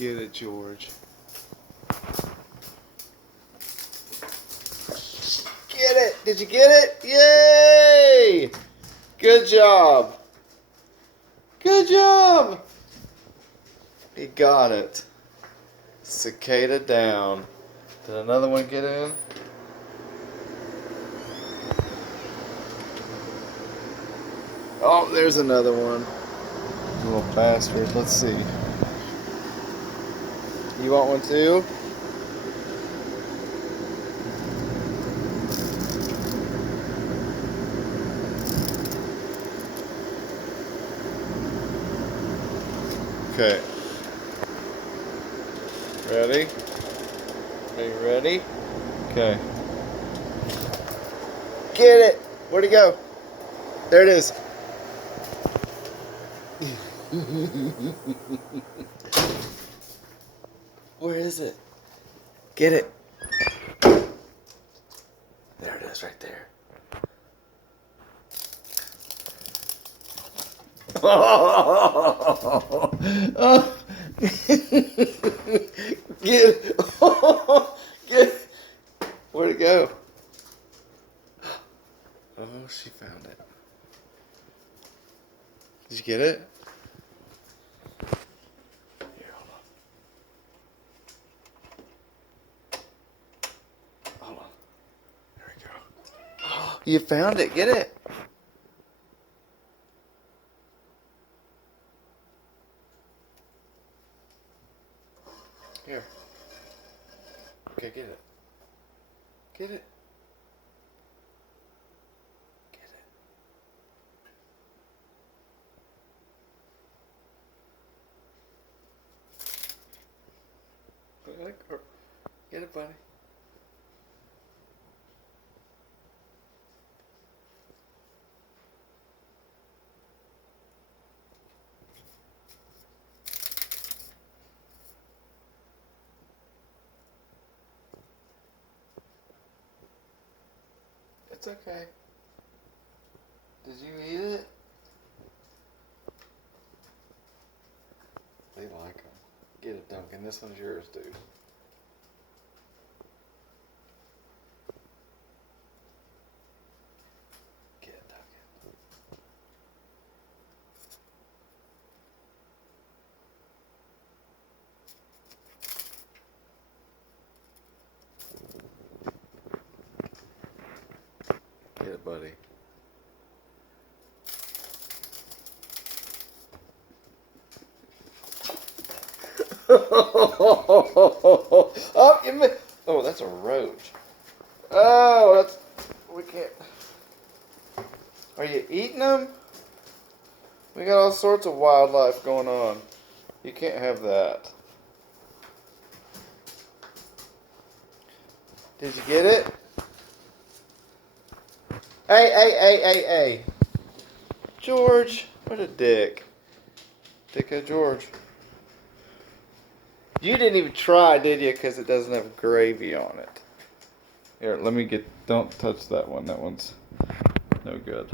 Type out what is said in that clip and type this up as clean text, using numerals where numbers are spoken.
Get it, George. Get it! Did you get it? Yay! Good job. Good job. He got it. Cicada down. Did another one get in? Oh, there's another one. Little bastard. Let's see. You want one too? Okay. Ready? Are you ready? Okay. Get it! Where'd it go? There it is. Where is it? Get it. There it is, right there. Oh. Get it. Get it. Where'd it go? Oh, she found it. Did you get it? Here, hold on. Hold on. There we go. Oh, you found it. Get it. Here. Okay, get it. Get it. Get it. Get it, buddy. It's okay. Did you eat it? They like them. Get it, Duncan. This one's yours, dude. Get it, Duncan. Get it, buddy. Oh, you missed. Oh, that's a roach. Oh, that's. We can't. Are you eating them? We got all sorts of wildlife going on. You can't have that. Did you get it? Hey. George, what a dick. Dicko George. You didn't even try, did you? Because it doesn't have gravy on it. Here, let me get... Don't touch that one. That one's no good.